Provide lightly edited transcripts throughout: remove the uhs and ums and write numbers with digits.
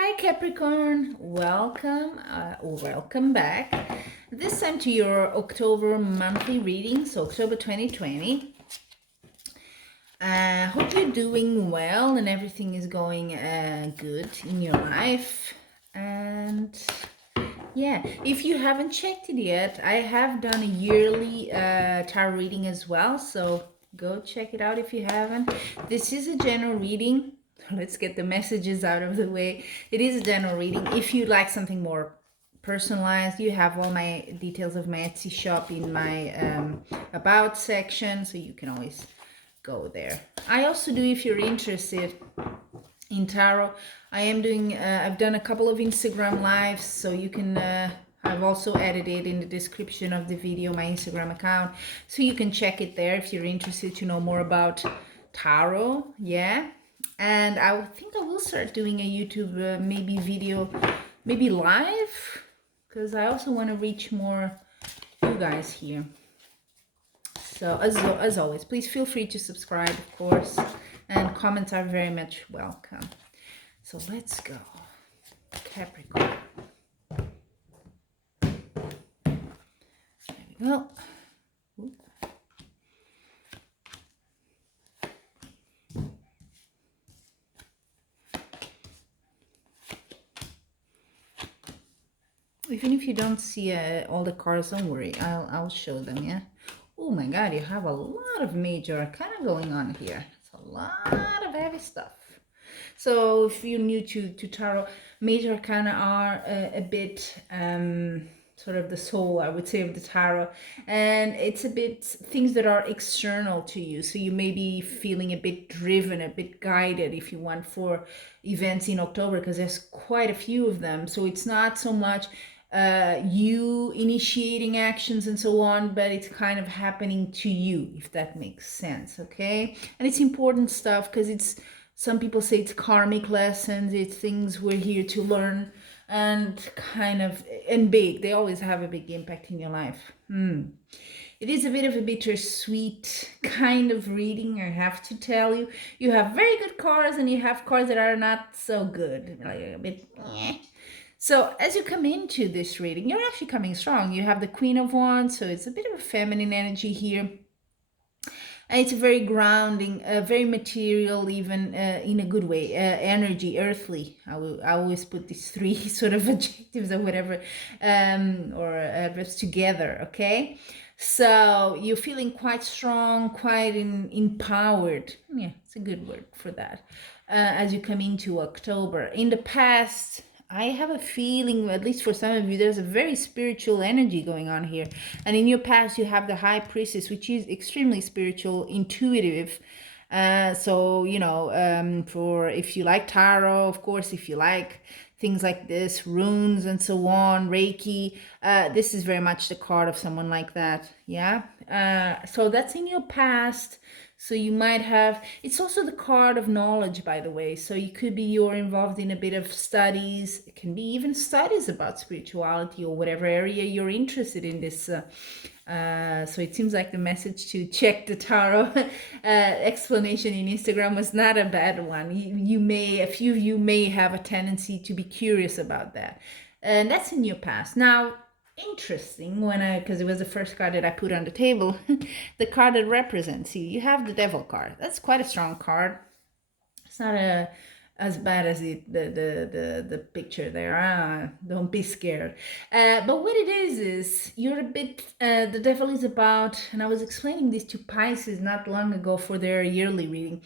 Hi Capricorn, welcome or welcome back. This time to your October monthly reading, so October 2020. Hope you're doing well and everything is going good in your life. And yeah, if you haven't checked it yet, I have done a yearly tarot reading as well, so go check it out if you haven't. This is a general reading. Let's get the messages out of the way. It is a general reading. If you like something more personalized, you have all my details of my Etsy shop in my about section, so you can always go there. I also do, if you're interested in tarot, I am doing I've done a couple of Instagram lives, so you can I've also added it in the description of the video, my Instagram account, so you can check it there if you're interested to know more about tarot. Yeah, and I think I will start doing a YouTube maybe video, maybe live, because I also want to reach more you guys here. So as always, please feel free to subscribe, of course, and comments are very much welcome. So let's go, Capricorn. There we go. Oop. Even if you don't see all the cards, don't worry. I'll show them. Yeah. Oh my God, you have a lot of major arcana going on here. It's a lot of heavy stuff. So if you're new to tarot, major arcana are a bit sort of the soul, I would say, of the tarot, and it's a bit things that are external to you. So you may be feeling a bit driven, a bit guided, if you want, for events in October, because there's quite a few of them. So it's not so much you initiating actions and so on, but it's kind of happening to you, if that makes sense. Okay, and it's important stuff because it's, some people say it's karmic lessons, it's things we're here to learn, and kind of, and big, they always have a big impact in your life. It is a bit of a bittersweet kind of reading, I have to tell you. You have very good cards and you have cards that are not so good, like a bit So as you come into this reading, you're actually coming strong. You have the Queen of Wands, so it's a bit of a feminine energy here. And it's a very grounding, very material, even in a good way, energy, earthly. I always put these three sort of adjectives or whatever, or adverbs together, okay? So you're feeling quite strong, quite empowered. Yeah, it's a good word for that. As you come into October. In the past, I have a feeling, at least for some of you, there's a very spiritual energy going on here. And in your past, you have the High Priestess, which is extremely spiritual, intuitive. So, you know, for if you like tarot, of course, if you like things like this, runes and so on, Reiki, this is very much the card of someone like that. Yeah. So that's in your past. So you might have, it's also the card of knowledge, by the way. So you could be, you're involved in a bit of studies. It can be even studies about spirituality or whatever area you're interested in this. So it seems like the message to check the tarot explanation in Instagram was not a bad one. You may, a few of you may have a tendency to be curious about that. And that's in your past. Now, interesting, when because it was the first card that I put on the table, the card that represents you have the Devil card. That's quite a strong card. It's not as bad as the picture there. Don't be scared. But what it is you're a bit, the Devil is about, and I was explaining this to Pisces not long ago for their yearly reading,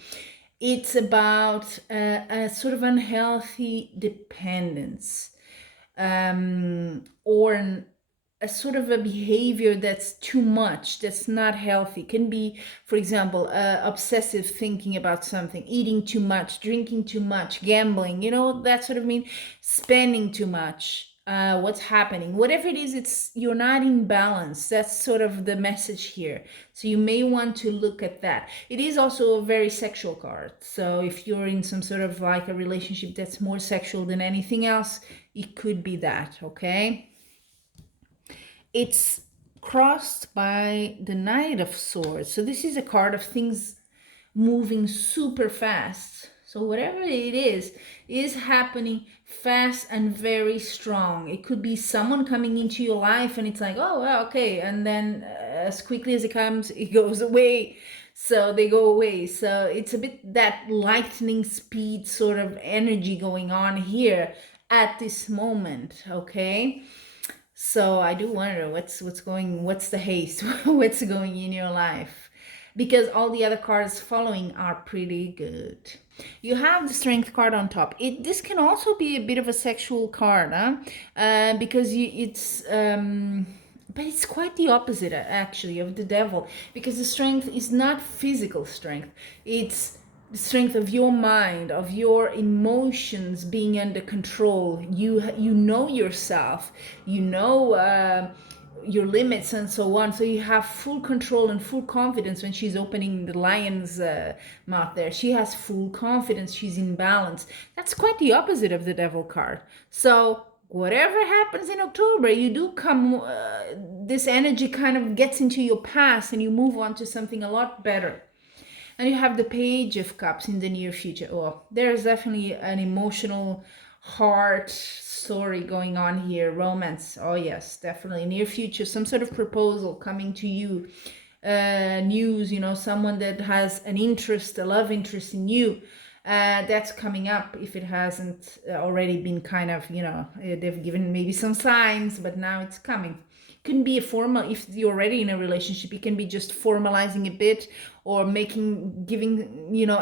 it's about a sort of unhealthy dependence, or a sort of a behavior that's too much, that's not healthy. Can be, for example, obsessive thinking about something, eating too much, drinking too much, gambling, you know, that sort of mean, spending too much. What's happening, whatever it is, it's, you're not in balance. That's sort of the message here. So you may want to look at that. It is also a very sexual card. So if you're in some sort of like a relationship that's more sexual than anything else, it could be that. Okay, it's crossed by the Knight of Swords. So this is a card of things moving super fast. So whatever it is happening fast and very strong. It could be someone coming into your life and it's like, oh, well, okay. And then as quickly as it comes, it goes away. So they go away. So it's a bit that lightning speed sort of energy going on here at this moment. Okay. So I do wonder what's the haste, what's going in your life, because all the other cards following are pretty good. You have the strength card on top. This can also be a bit of a sexual card, huh? Because but it's quite the opposite actually of the devil, because the strength is not physical strength. It's the strength of your mind, of your emotions being under control. You know yourself, you know your limits and so on. So you have full control and full confidence. When she's opening the lion's mouth there, she has full confidence, she's in balance. That's quite the opposite of the devil card. So whatever happens in October, you do come, this energy kind of gets into your past and you move on to something a lot better. And you have the Page of Cups in the near future. Oh, there's definitely an emotional heart story going on here. Romance. Oh, yes, definitely. Near future, some sort of proposal coming to you. News, someone that has an interest, a love interest in you. That's coming up, if it hasn't already been kind of, they've given maybe some signs, but now it's coming. Couldn't be a formal, if you're already in a relationship, it can be just formalizing a bit, or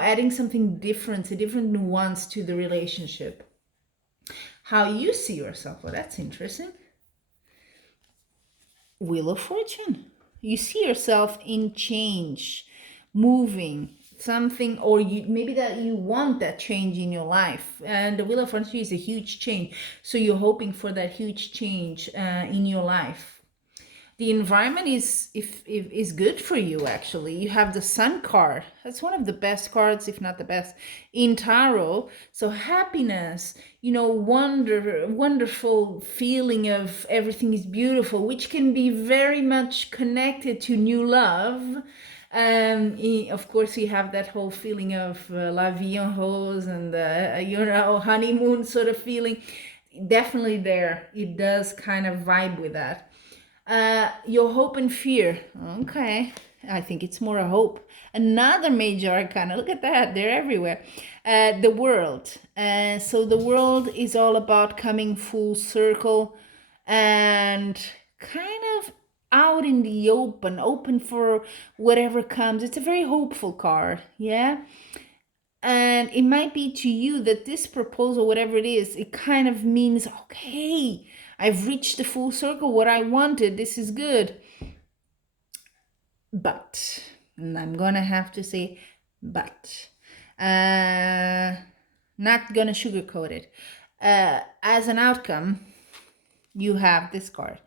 adding something different, a different nuance to the relationship. How you see yourself, well, that's interesting. Wheel of Fortune. You see yourself in change, moving something, or maybe that you want that change in your life. And the Wheel of Fortune is a huge change, so you're hoping for that huge change in your life. The environment is good for you, actually. You have the Sun card. That's one of the best cards, if not the best, in tarot. So happiness, wonderful feeling of everything is beautiful, which can be very much connected to new love. Of course, you have that whole feeling of la vie en rose and honeymoon sort of feeling. Definitely there. It does kind of vibe with that. Your hope and fear. Okay. I think it's more a hope. Another major arcana. Look at that. They're everywhere. The world. So the world is all about coming full circle and kind of out in the open for whatever comes. It's a very hopeful card. Yeah. And it might be to you that this proposal, whatever it is, it kind of means, okay, I've reached the full circle, what I wanted, this is good. But, and I'm gonna have to say, but, not gonna sugarcoat it. As an outcome, you have this card.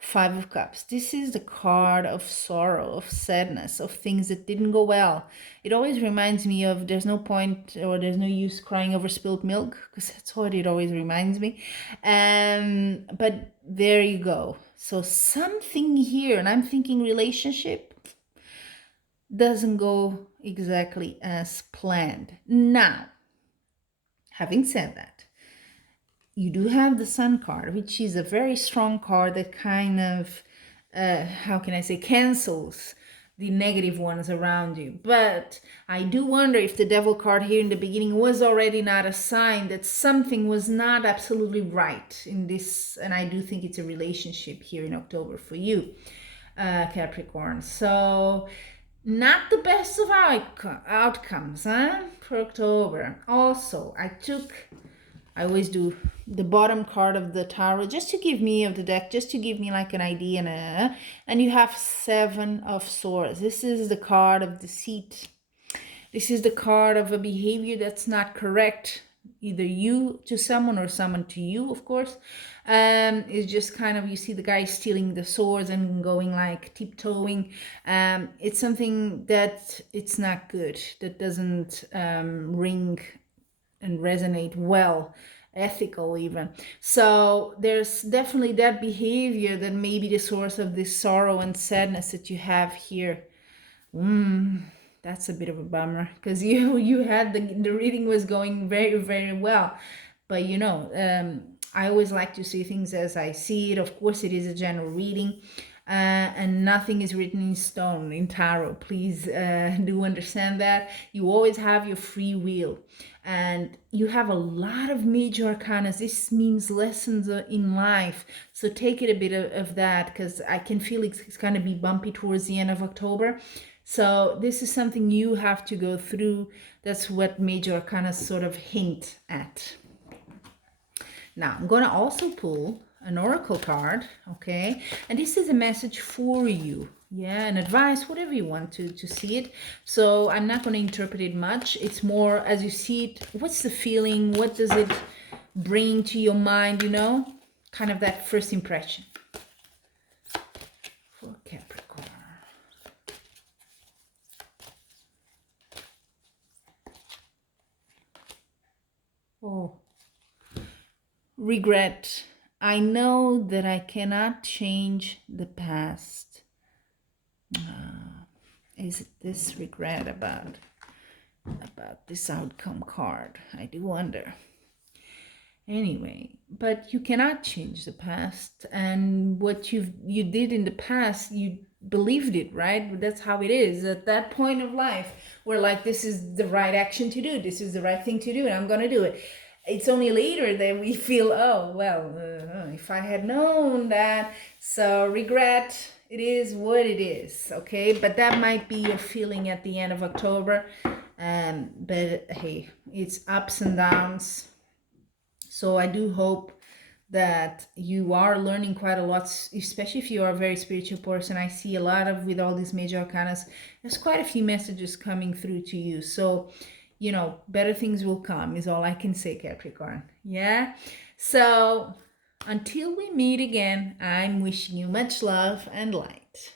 5 of Cups. This is the card of sorrow, of sadness, of things that didn't go well. It always reminds me of there's no point or there's no use crying over spilled milk, because that's what it always reminds me. But there you go. So something here, and I'm thinking relationship, doesn't go exactly as planned. Now, having said that, you do have the Sun card, which is a very strong card that kind of, how can I say, cancels the negative ones around you. But I do wonder if the Devil card here in the beginning was already not a sign that something was not absolutely right in this. And I do think it's a relationship here in October for you, Capricorn. So not the best of outcomes, huh, for October. Also, I always do the bottom card of the tarot just to give me, of the deck, just to give me like an idea. And you have 7 of Swords. This is the card of deceit. This is the card of a behavior that's not correct. Either you to someone or someone to you, of course. It's just kind of, you see the guy stealing the swords and going like tiptoeing. It's something that it's not good. That doesn't ring and resonate well, ethical even. So there's definitely that behavior that may be the source of this sorrow and sadness that you have here. That's a bit of a bummer, because you had the reading was going very, very well, But I always like to see things as I see it. Of course, it is a general reading, and nothing is written in stone in tarot. Please do understand that. You always have your free will, and you have a lot of major arcana. This means lessons in life. So take it a bit of that, because I can feel it's going to be bumpy towards the end of October. So this is something you have to go through. That's what major arcana sort of hint at. Now, I'm going to also pull an oracle card, okay? And this is a message for you, yeah, an advice, whatever you want to see it. So I'm not going to interpret it much. It's more as you see it, what's the feeling? What does it bring to your mind, Kind of that first impression. For Capricorn. Oh. Regret. I know that I cannot change the past. Is it this regret about this outcome card? I do wonder. Anyway, but you cannot change the past, and what you did in the past, you believed it, right? That's how it is at that point of life. We're like, this is the right action to do. This is the right thing to do, and I'm gonna do it. It's only later that we feel, oh, well, if I had known that. So regret, it is what it is, okay? But that might be your feeling at the end of October. But hey, it's ups and downs. So I do hope that you are learning quite a lot, especially if you are a very spiritual person. I see a lot of, with all these major arcanas, there's quite a few messages coming through to you. So better things will come is all I can say, Capricorn. Yeah. So until we meet again, I'm wishing you much love and light.